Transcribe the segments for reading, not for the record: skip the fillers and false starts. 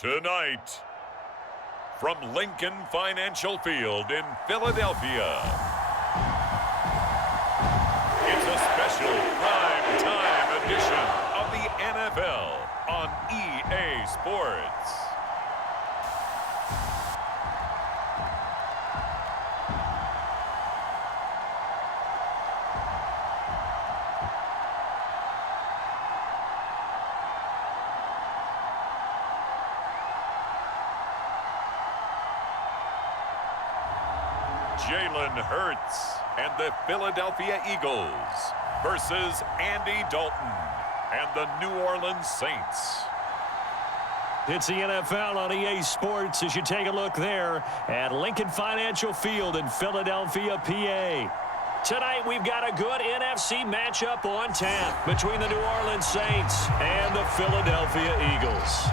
Tonight, from Lincoln Financial Field in Philadelphia, it's a special prime-time edition of the NFL on EA Sports. Jalen Hurts and the Philadelphia Eagles versus Andy Dalton and the New Orleans Saints. It's the NFL on EA Sports as you take a look there at Lincoln Financial Field in Philadelphia, PA. Tonight we've got a good NFC matchup on tap between the New Orleans Saints and the Philadelphia Eagles.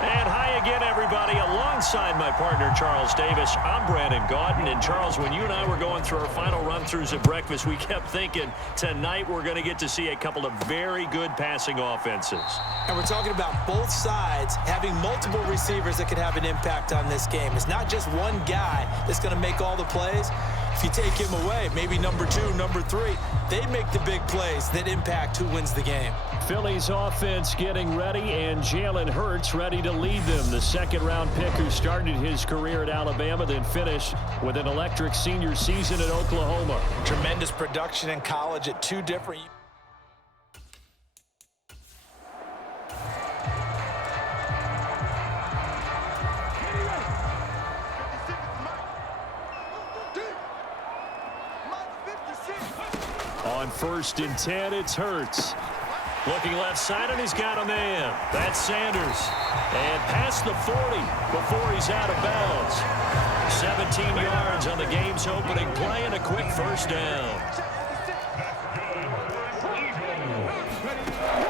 And hi again, everybody. Alongside my partner, Charles Davis, I'm Brandon Gaudin. And, Charles, when you and I were going through our final run-throughs at breakfast, we kept thinking tonight we're going to get to see a couple of very good passing offenses. And we're talking about both sides having multiple receivers that could have an impact on this game. It's not just one guy that's going to make all the plays. If you take him away, maybe number 2, number 3, they make the big plays that impact who wins the game. Philly's offense getting ready, and Jalen Hurts ready to lead them. The second-round pick who started his career at Alabama, then finished with an electric senior season at Oklahoma. Tremendous production in college at 2 different... On 1st and 10, it's Hurts. Looking left side, and he's got a man. That's Sanders. And past the 40 before he's out of bounds. 17 yards on the game's opening play and a quick first down.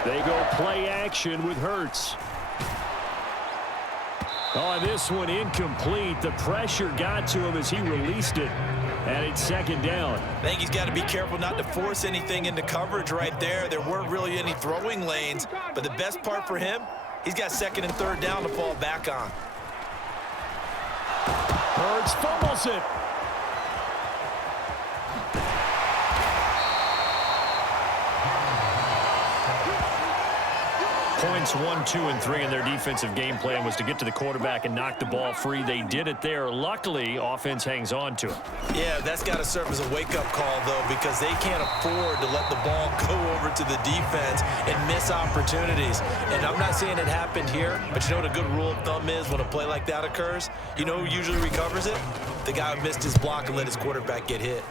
They go play action with Hurts. Oh, this one incomplete. The pressure got to him as he released it. And it's second down. I think he's got to be careful not to force anything into coverage right there. There weren't really any throwing lanes. But the best part for him, he's got 2nd and 3rd down to fall back on. Hurts fumbles it. Points 1, 2, and 3 in their defensive game plan was to get to the quarterback and knock the ball free. They did it there. Luckily, offense hangs on to it. Yeah, that's got to serve as a wake-up call, though, because they can't afford to let the ball go over to the defense and miss opportunities. And I'm not saying it happened here, but you know what a good rule of thumb is when a play like that occurs? You know who usually recovers it? The guy who missed his block and let his quarterback get hit.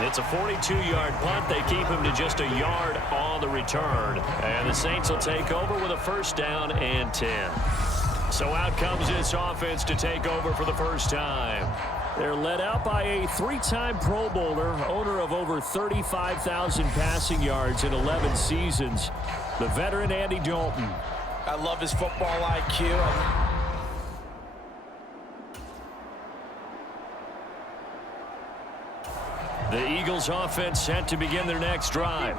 It's a 42-yard punt. They keep him to just a yard on the return. And the Saints will take over with a 1st down and 10. So out comes this offense to take over for the first time. They're led out by a 3-time Pro Bowler, owner of over 35,000 passing yards in 11 seasons, the veteran Andy Dalton. I love his football IQ. The Eagles offense set to begin their next drive.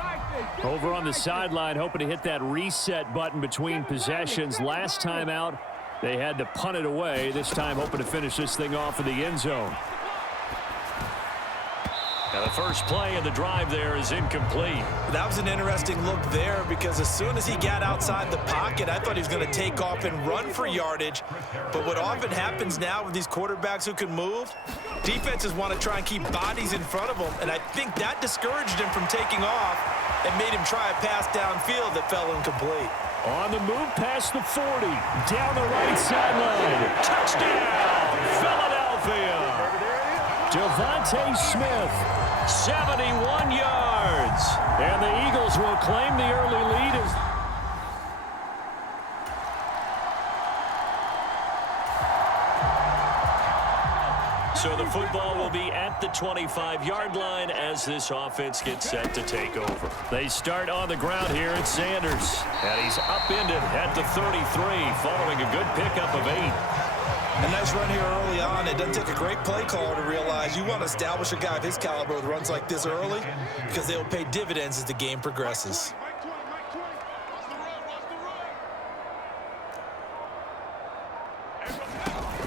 Over on the sideline, hoping to hit that reset button between possessions. Last time out, they had to punt it away. This time, hoping to finish this thing off in the end zone. Now the first play of the drive there is incomplete. That was an interesting look there because as soon as he got outside the pocket, I thought he was going to take off and run for yardage. But what often happens now with these quarterbacks who can move, defenses want to try and keep bodies in front of them. And I think that discouraged him from taking off and made him try a pass downfield that fell incomplete. On the move past the 40, down the right sideline. Touchdown, Philadelphia. Devontae Smith, 71 yards. downs. And the Eagles will claim the early lead as so the football will be at the 25-yard line as this offense gets set to take over. They start on the ground here at Sanders. And he's upended at the 33 following a good pickup of 8. A nice run here early on. It doesn't take a great play caller to realize you want to establish a guy of his caliber with runs like this early because they will pay dividends as the game progresses.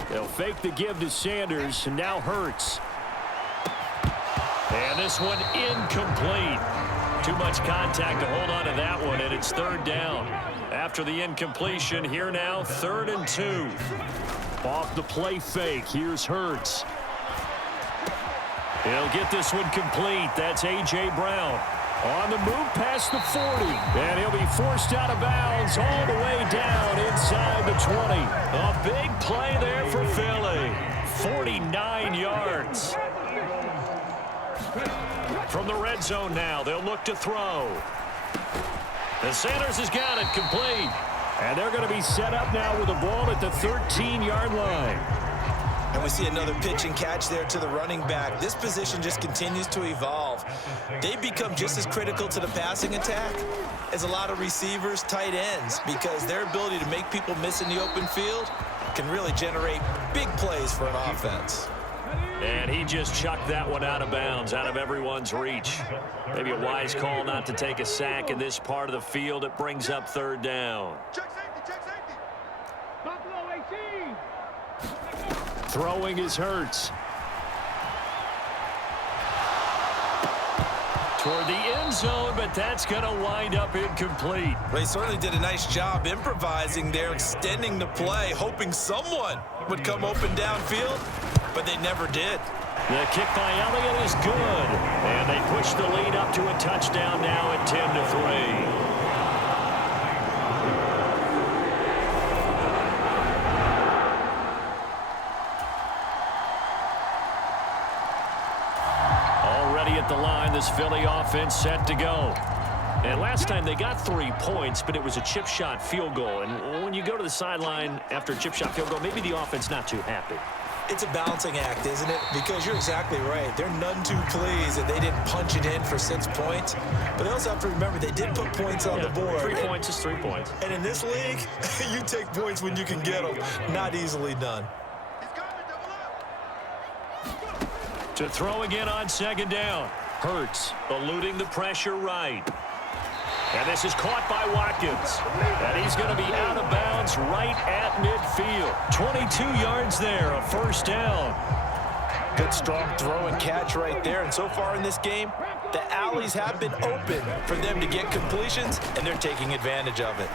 They'll fake the give to Sanders, and now Hurts. And this one incomplete. Too much contact to hold on to that one, and it's 3rd down. After the incompletion, here now, 3rd and 2. Off the play fake, here's Hurts. He'll get this one complete. That's A.J. Brown. On the move past the 40. And he'll be forced out of bounds all the way down inside the 20. A big play there for Philly. 49 yards. From the red zone now, they'll look to throw. And Sanders has got it complete. And they're going to be set up now with the ball at the 13-yard line. And we see another pitch and catch there to the running back. This position just continues to evolve. They become just as critical to the passing attack as a lot of receivers, tight ends, because their ability to make people miss in the open field can really generate big plays for an offense. And he just chucked that one out of bounds, out of everyone's reach. Maybe a wise call not to take a sack in this part of the field. It brings up 3rd down. Check safety. Buffalo 18. Throwing is Hurts. Toward the end zone, but that's going to wind up incomplete. They certainly did a nice job improvising there, extending the play, hoping someone would come open downfield, but they never did. The kick by Elliott is good, and they push the lead up to a touchdown now at 10-3. At the line, this Philly offense set to go. And last time they got 3 points, but it was a chip shot field goal. And when you go to the sideline after a chip shot field goal, maybe the offense not too happy. It's a balancing act, isn't it? Because you're exactly right. They're none too pleased that they didn't punch it in for 6 points. But they also have to remember they did put points on the board. 3 points is 3 points. And in this league, you take points when you can get them. Not easily done. To throw again on 2nd down. Hurts eluding the pressure right. And this is caught by Watkins. And he's going to be out of bounds right at midfield. 22 yards there, a 1st down. Good strong throw and catch right there. And so far in this game, the alleys have been open for them to get completions, and they're taking advantage of it.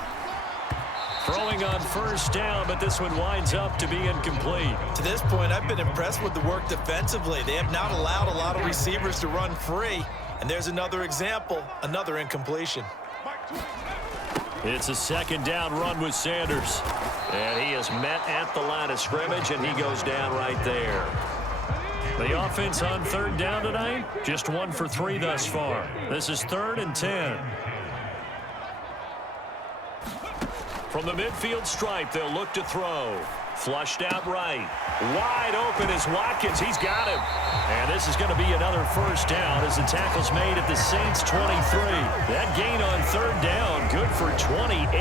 Throwing on 1st down, but this one winds up to be incomplete. To this point, I've been impressed with the work defensively. They have not allowed a lot of receivers to run free. And there's another example, another incompletion. It's a 2nd down run with Sanders. And he is met at the line of scrimmage, and he goes down right there. The offense on 3rd down tonight, just 1 for 3 thus far. This is 3rd and 10. From the midfield stripe, they'll look to throw. Flushed out right. Wide open is Watkins. He's got him. And this is going to be another 1st down as the tackle's made at the Saints 23. That gain on 3rd down, good for 28.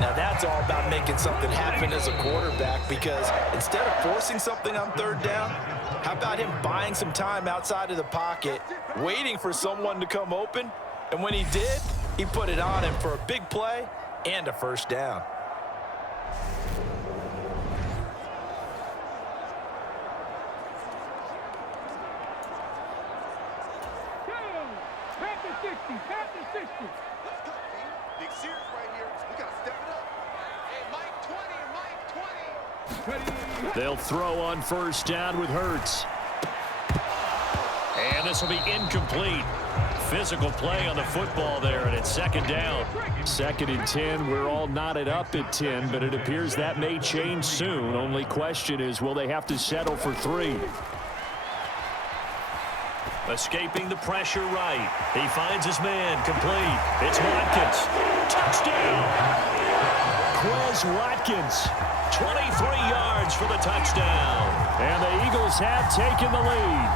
Now that's all about making something happen as a quarterback, because instead of forcing something on 3rd down, how about him buying some time outside of the pocket, waiting for someone to come open? And when he did, he put it on him for a big play and a 1st down. Pat the 60. Big series right here. We got to step it up. Hey, Mike 20. They'll throw on 1st down with Hurts. And this will be incomplete. Physical play on the football there, and it's 2nd down. 2nd and 10. We're all knotted up at 10, but it appears that may change soon. Only question is, will they have to settle for 3? Escaping the pressure right. He finds his man. Complete. It's Watkins. Touchdown. Quez Watkins. 23 yards for the touchdown. And the Eagles have taken the lead.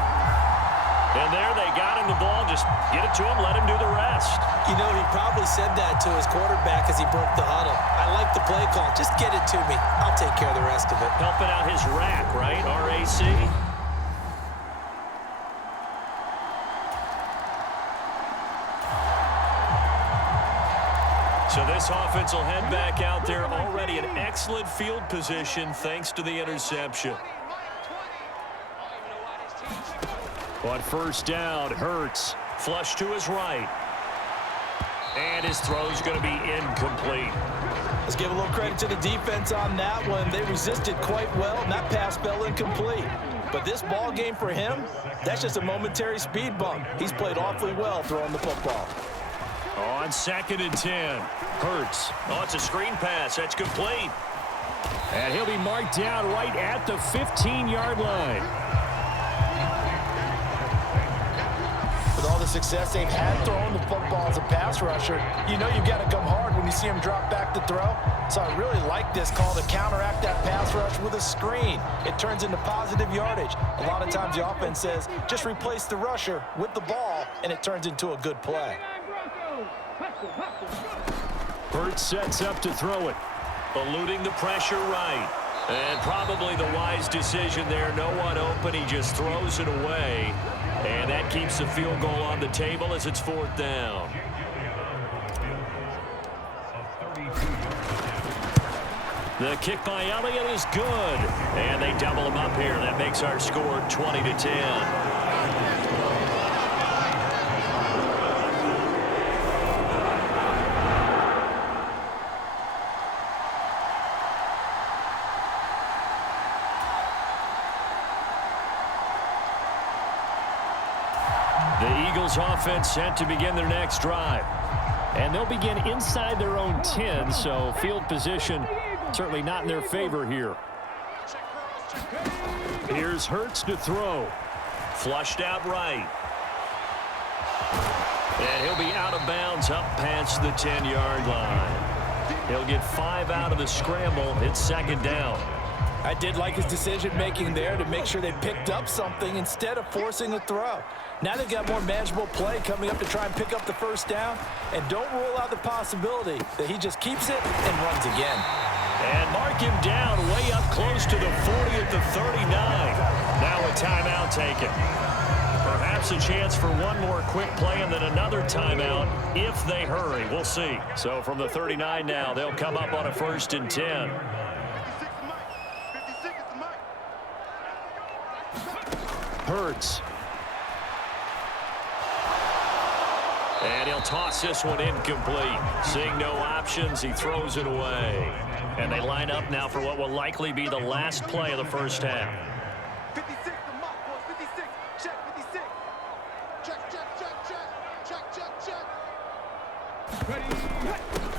And there they got him the ball. Just get it to him, let him do the rest. You know, he probably said that to his quarterback as he broke the huddle. I like the play call. Just get it to me. I'll take care of the rest of it. Helping out his rack, right? R-A-C. So this offense will head back out there, already in excellent field position thanks to the interception. On first down, Hurts. Flush to his right. And his throw's going to be incomplete. Let's give a little credit to the defense on that one. They resisted quite well, and that pass fell incomplete. But this ball game for him, that's just a momentary speed bump. He's played awfully well throwing the football. On 2nd and 10, Hurts. Oh, it's a screen pass. That's complete. And he'll be marked down right at the 15-yard line. With all the success they've had throwing the football as a pass rusher, you know you've got to come hard when you see him drop back to throw. So I really like this call to counteract that pass rush with a screen. It turns into positive yardage. A lot of times the offense says, just replace the rusher with the ball, and it turns into a good play. Hurts sets up to throw it. Eluding the pressure right. And probably the wise decision there. No one open. He just throws it away. And that keeps the field goal on the table as it's 4th down. The kick by Elliott is good. And they double him up here. That makes our score 20-10. The Eagles offense set to begin their next drive. And they'll begin inside their own 10, so field position certainly not in their favor here. Here's Hurts to throw. Flushed out right. And he'll be out of bounds up past the 10-yard line. He'll get 5 out of the scramble. It's 2nd down. I did like his decision-making there to make sure they picked up something instead of forcing a throw. Now they've got more manageable play coming up to try and pick up the first down. And don't rule out the possibility that he just keeps it and runs again. And mark him down way up close to the 40 at the 39. Now a timeout taken. Perhaps a chance for one more quick play and then another timeout if they hurry. We'll see. So from the 39 now, they'll come up on a 1st and 10. Hurts. And he'll toss this one incomplete. Seeing no options, he throws it away. And they line up now for what will likely be the last play of the first half. 56, the mark, boys. 56. Check, 56. Check.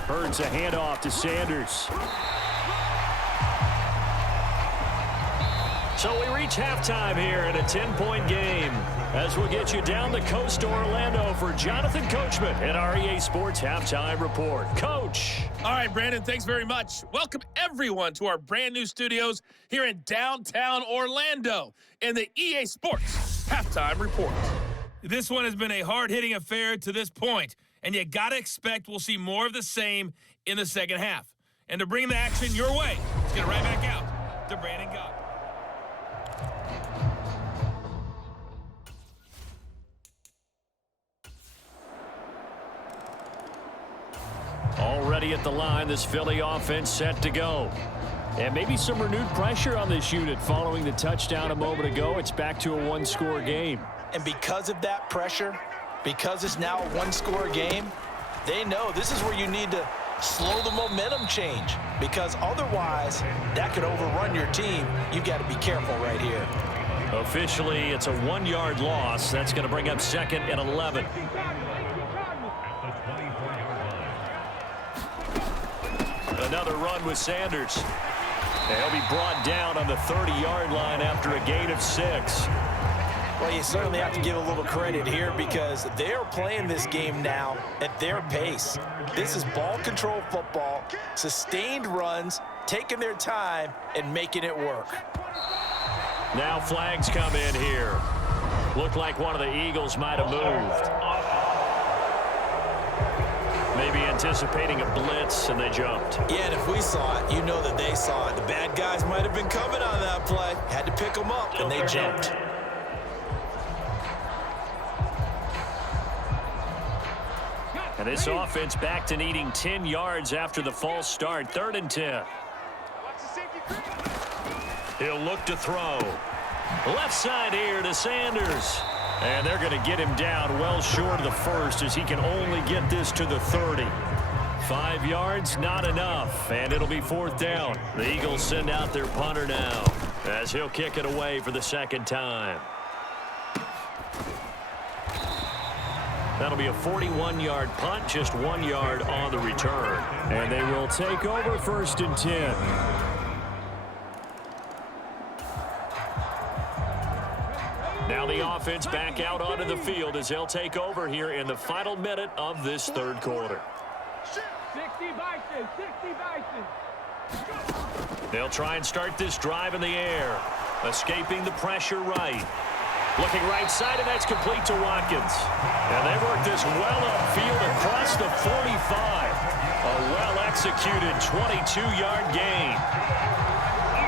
Hurts a handoff to Sanders. So we reach halftime here in a 10-point game as we'll get you down the coast to Orlando for Jonathan Coachman at our EA Sports Halftime Report. Coach. All right, Brandon, thanks very much. Welcome, everyone, to our brand new studios here in downtown Orlando in the EA Sports Halftime Report. This one has been a hard-hitting affair to this point, and you got to expect we'll see more of the same in the second half. And to bring the action your way, let's get it right back out to Brandon Gott. Already at the line, this Philly offense set to go. And maybe some renewed pressure on this unit following the touchdown a moment ago. It's back to a one-score game. And because of that pressure, because it's now a one-score game, they know this is where you need to slow the momentum change, because otherwise that could overrun your team. You've got to be careful right here. Officially, it's a 1-yard loss. That's going to bring up 2nd and 11. Another run with Sanders. They'll be brought down on the 30-yard line after a gain of 6. Well, you certainly have to give a little credit here because they're playing this game now at their pace. This is ball control football, sustained runs, taking their time, and making it work. Now flags come in here. Looked like one of the Eagles might have moved. Maybe anticipating a blitz, and they jumped. Yeah, and if we saw it, you know that they saw it. The bad guys might have been coming on that play. Had to pick them up, and they jumped. And this offense back to needing 10 yards after the false start. 3rd and 10. He'll look to throw. Left side here to Sanders. And they're going to get him down well short of the first as he can only get this to the 30. 5 yards, not enough. And it'll be 4th down. The Eagles send out their punter now as he'll kick it away for the 2nd time. That'll be a 41-yard punt, just 1 yard on the return. And they will take over 1st and 10. Now the offense back out onto the field as they'll take over here in the final minute of this 3rd quarter. 60 Bison, 60 Bison. They'll try and start this drive in the air. Escaping the pressure right. Looking right side, and that's complete to Watkins. And they work this well upfield across the 45. A well-executed 22-yard gain.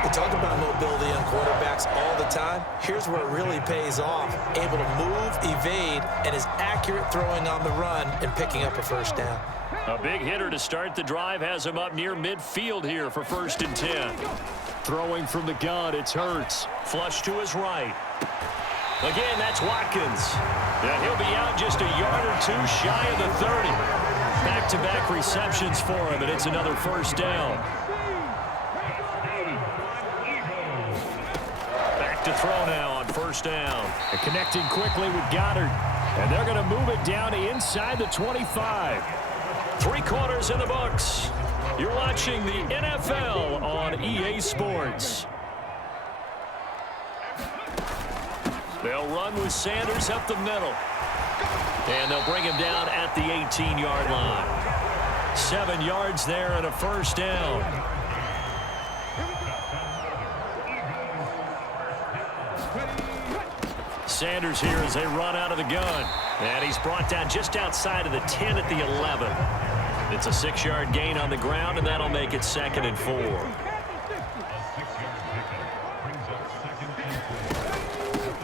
We talk about mobility on quarterbacks all the time. Here's where it really pays off. Able to move, evade, and is accurate throwing on the run and picking up a 1st down. A big hitter to start the drive has him up near midfield here for 1st and 10. Throwing from the gun, it's Hurts. Flush to his right. Again, that's Watkins. And he'll be out just a yard or 2 shy of the 30. Back-to-back receptions for him, and it's another 1st down. Back to throw now on 1st down. And connecting quickly with Goddard. And they're going to move it down to inside the 25. 3 quarters in the books. You're watching the NFL on EA Sports. They'll run with Sanders up the middle. And they'll bring him down at the 18-yard line. 7 yards there and a 1st down. Sanders here as they run out of the gun. And he's brought down just outside of the 10 at the 11. It's a 6-yard gain on the ground, and that'll make it 2nd and 4.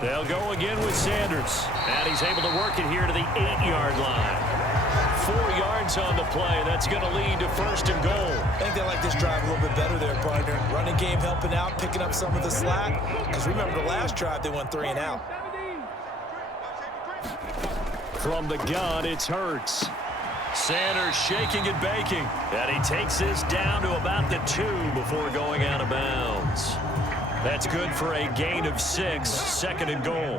They'll go again with Sanders. And he's able to work it here to the 8-yard line. 4 yards on the play. That's going to lead to 1st and goal. I think they like this drive a little bit better there, partner. Running game helping out, picking up some of the slack. Because remember the last drive, they went 3 and out. From the gun, it's Hurts. Sanders shaking and baking. And he takes this down to about the 2 before going out of bounds. That's good for a gain of 6, 2nd and goal.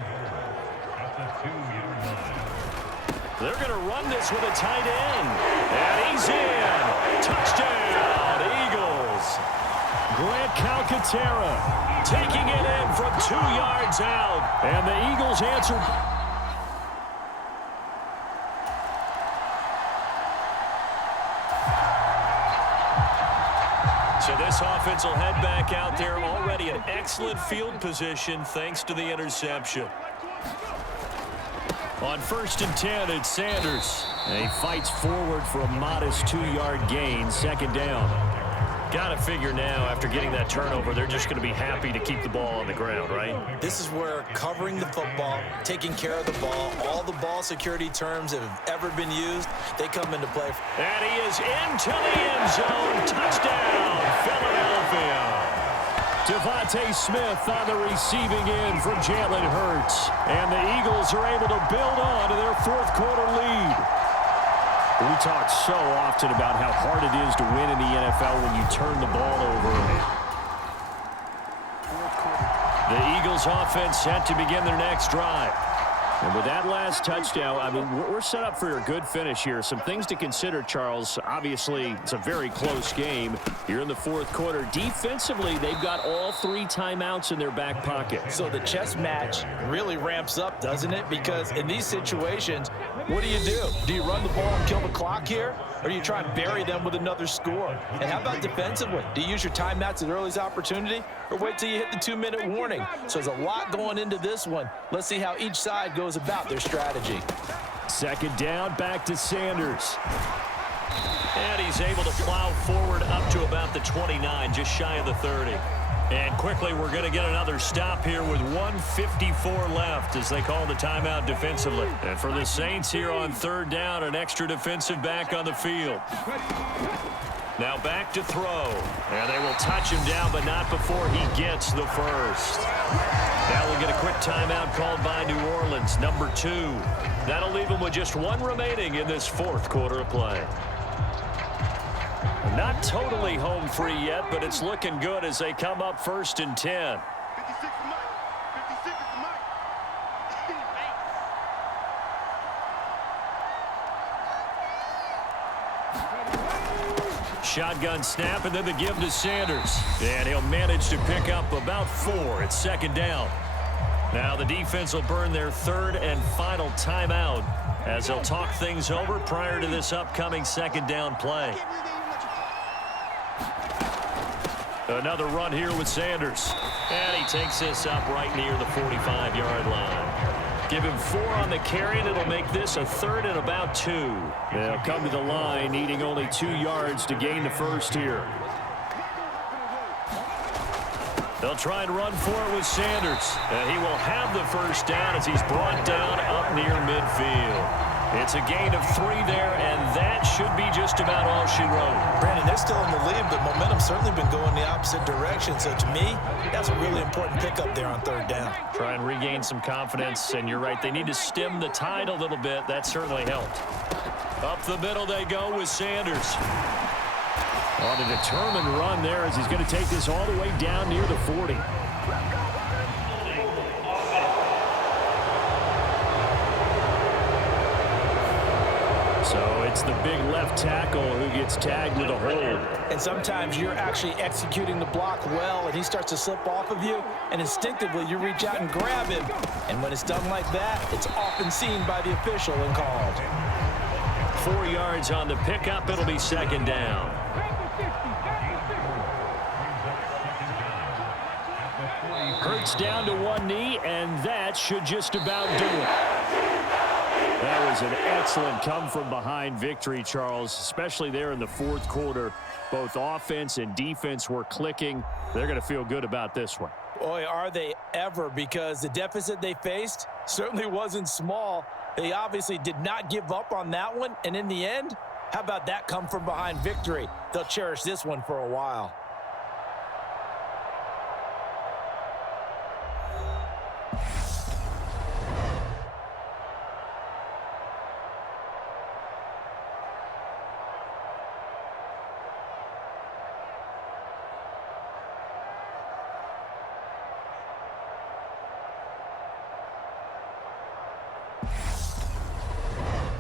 They're going to run this with a tight end. And he's in. Touchdown, Eagles. Grant Calcaterra taking it in from 2 yards out. And the Eagles answer. So this offense will head back out there already in excellent field position thanks to the interception. On 1st and 10, it's Sanders. And he fights forward for a modest 2-yard gain, 2nd down. Got to figure now, after getting that turnover, they're just going to be happy to keep the ball on the ground, right? This is where covering the football, taking care of the ball, all the ball security terms that have ever been used, they come into play. And he is into the end zone. Touchdown, Philadelphia. Devontae Smith on the receiving end from Jalen Hurts. And the Eagles are able to build on to their 4th quarter lead. We talk so often about how hard it is to win in the NFL when you turn the ball over. The Eagles offense set to begin their next drive. And with that last touchdown, I mean, we're set up for a good finish here. Some things to consider, Charles. Obviously, it's a very close game here in the fourth quarter. Defensively, they've got all 3 timeouts in their back pocket. So the chess match really ramps up, doesn't it? Because in these situations, what do? Do you run the ball and kill the clock here? Or do you try and bury them with another score? And how about defensively? Do you use your timeouts at earliest opportunity? Or wait till you hit the 2-minute warning? So there's a lot going into this one. Let's see how each side goes about their strategy. Second down, back to Sanders. And he's able to plow forward up to about the 29, just shy of the 30. And quickly, we're going to get another stop here with 1:54 left as they call the timeout defensively. And for the Saints here on third down, an extra defensive back on the field. Now back to throw. And they will touch him down, but not before he gets the first. Now we'll get a quick timeout called by New Orleans, number 2. That'll leave them with just 1 remaining in this fourth quarter of play. Not totally home free yet, but it's looking good as they come up 1st and 10. 56 to Mike. 56 to Mike. Shotgun snap, and then the give to Sanders. And he'll manage to pick up about 4 at second down. Now the defense will burn their 3rd and final timeout as they'll talk things over prior to this upcoming second down play. Another run here with Sanders. And he takes this up right near the 45-yard line. Give him 4 on the carry, and it'll make this a 3rd and about 2. They'll come to the line, needing only 2 yards to gain the first here. They'll try and run for it with Sanders. And he will have the first down as he's brought down up near midfield. It's a gain of 3 there, and that should be just about all she wrote. Brandon, they're still in the lead, but momentum's certainly been going the opposite direction. So to me, that's a really important pickup there on third down. Try and regain some confidence, and you're right. They need to stem the tide a little bit. That certainly helped. Up the middle they go with Sanders. On a determined run there as he's going to take this all the way down near the 40. So it's the big left tackle who gets tagged with a hold. And sometimes you're actually executing the block well, and he starts to slip off of you, and instinctively you reach out and grab him. And when it's done like that, it's often seen by the official and called. 4 yards on the pickup. It'll be second down. Hurts down to 1 knee, and that should just about do it. That was an excellent come-from-behind victory, Charles, especially there in the fourth quarter. Both offense and defense were clicking. They're going to feel good about this one. Boy, are they ever, because the deficit they faced certainly wasn't small. They obviously did not give up on that one, and in the end, how about that come-from-behind victory? They'll cherish this one for a while.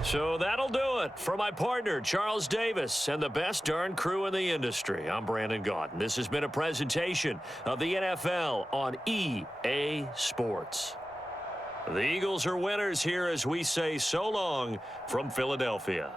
So that'll do it for my partner, Charles Davis, and the best darn crew in the industry. I'm Brandon Gaudin. This has been a presentation of the NFL on EA Sports. The Eagles are winners here as we say so long from Philadelphia.